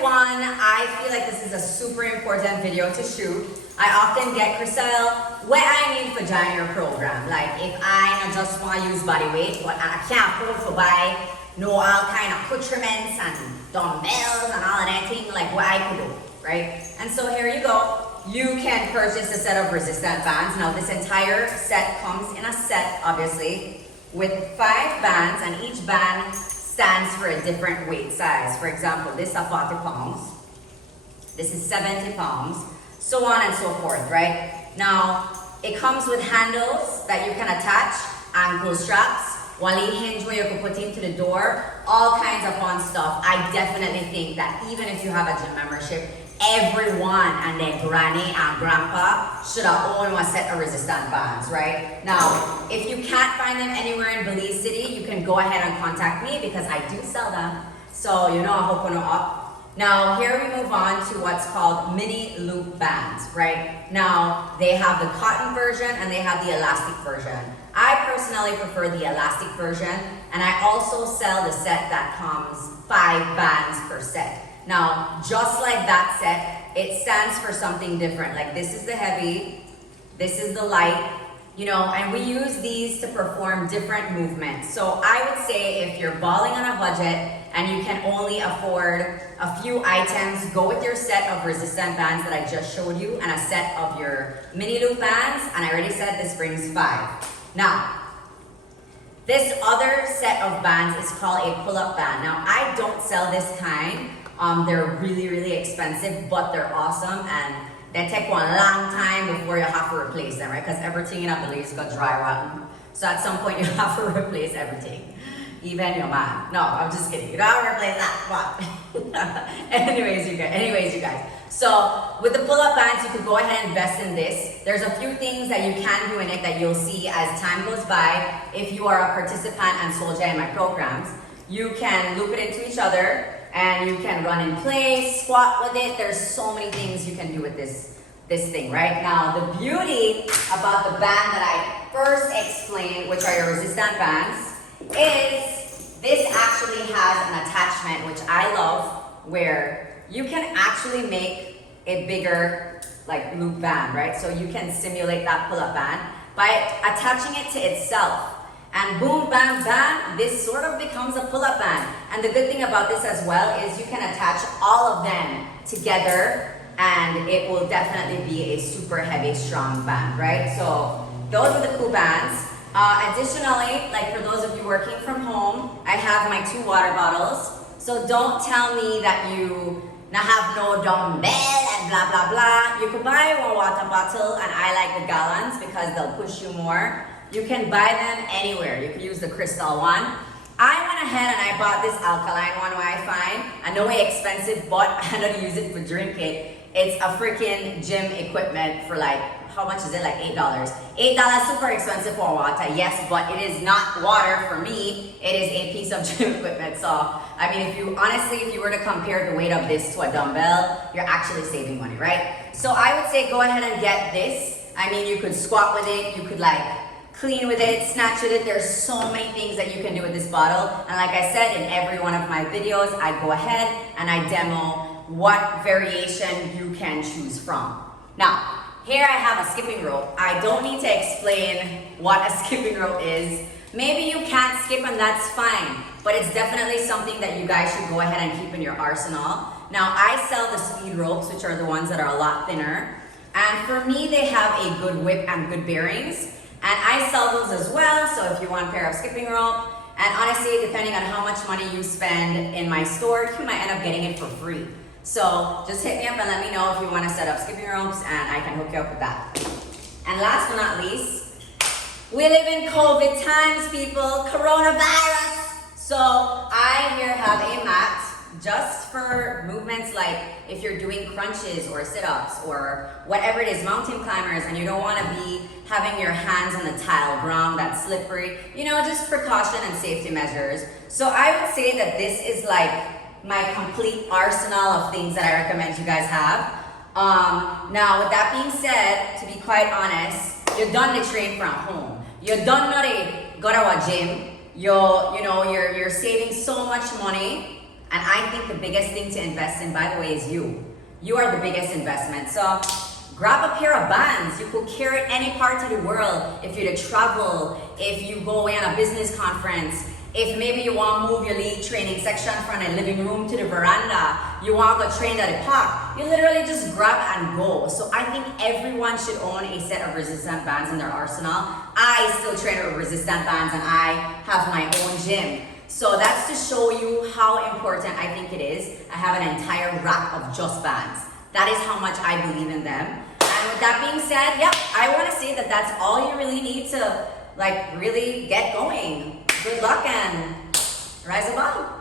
One, I feel like this is a super important video to shoot. I often get, Chriselle, what I need for join your program. Like if I not just want to use body weight, but I can't afford to buy all kind of accoutrements and dumbbells and all of that thing, like what I could do, right? And so here you go. You can purchase a set of resistant bands. Now this entire set comes in a set, obviously, with 5 bands, and each band stands for a different weight size. For example, this is 40 pounds, this is 70 pounds, so on and so forth, right? Now, it comes with handles that you can attach, ankle straps, one little hinge where you can put into the door, all kinds of fun stuff. I definitely think that even if you have a gym membership, everyone and their granny and grandpa should have owned a set of resistant bands, right? Now, if you can't find them anywhere in Belize City, you can go ahead and contact me because I do sell them. So, you know, I hope you know up. Now, here we move on to what's called mini loop bands, right? Now, they have the cotton version and they have the elastic version. I personally prefer the elastic version, and I also sell the set that comes 5 bands per set. Now, just like that set, it stands for something different. Like this is the heavy, this is the light, you know, and we use these to perform different movements. So I would say if you're balling on a budget and you can only afford a few items, go with your set of resistant bands that I just showed you and a set of your mini loop bands. And I already said this brings 5. Now, this other set of bands is called a pull-up band. Now, I don't sell this kind. They're really, really expensive, but they're awesome, and they take one long time before you have to replace them, right? Because everything in a Belize got dry rotten. So at some point you have to replace everything, even your man. No, I'm just kidding. You don't have to replace that, but anyways, you guys. So with the pull-up bands, you could go ahead and invest in this. There's a few things that you can do in it that you'll see as time goes by. If you are a participant and soldier in my programs, you can loop it into each other. And you can run in place, squat with it. There's so many things you can do with this thing, right? Now, the beauty about the band that I first explained, which are your resistant bands, is this actually has an attachment, which I love, where you can actually make a bigger like loop band, right? So you can simulate that pull-up band by attaching it to itself. And boom, bam, bam, this sort of becomes a pull-up band. And the good thing about this as well is you can attach all of them together and it will definitely be a super heavy, strong band, right? So those are the cool bands. Additionally, like for those of you working from home, I have my 2 water bottles. So don't tell me that you now have no dumbbell and blah, blah, blah. You could buy 1 water bottle, and I like the gallons because they'll push you more. You can buy them anywhere. You can use the crystal one. I went ahead and I bought this alkaline one where I find, I know it's expensive, but I don't use it for drink it. It's a freaking gym equipment for like, how much is it? Like $8. $8, super expensive for water, yes, but it is not water for me. It is a piece of gym equipment. So, I mean, if you were to compare the weight of this to a dumbbell, you're actually saving money, right? So I would say go ahead and get this. I mean, you could squat with it, you could like, clean with it, snatch with it. There's so many things that you can do with this bottle. And like I said, in every one of my videos, I go ahead and I demo what variation you can choose from. Now, here I have a skipping rope. I don't need to explain what a skipping rope is. Maybe you can't skip and that's fine, but it's definitely something that you guys should go ahead and keep in your arsenal. Now, I sell the speed ropes, which are the ones that are a lot thinner. And for me, they have a good whip and good bearings. And I sell those as well, so if you want a pair of skipping rope, and honestly, depending on how much money you spend in my store, you might end up getting it for free. So just hit me up and let me know if you want to set up skipping ropes, and I can hook you up with that. And last but not least, we live in COVID times, people, coronavirus. So I here have a mat just for movements like if you're doing crunches or sit-ups or whatever it is, mountain climbers, and you don't want to be having your hands on the tile ground that's slippery, you know, just precaution and safety measures. So I would say that this is like my complete arsenal of things that I recommend you guys have. Now, with that being said, to be quite honest, you're done to train from home. You're done not to go to a gym. You're saving so much money. And I think the biggest thing to invest in, by the way, is you. You are the biggest investment. So grab a pair of bands. You could carry it any part of the world. If you're to travel, if you go in a business conference, if maybe you want to move your lead training section from the living room to the veranda, you want to go train at the park, you literally just grab and go. So I think everyone should own a set of resistant bands in their arsenal. I still train with resistant bands and I have my own gym. So that's to show you how important I think it is. I have an entire rack of just bands. That is how much I believe in them. And with that being said, yep, I want to say that that's all you really need to like really get going. Good luck and rise above.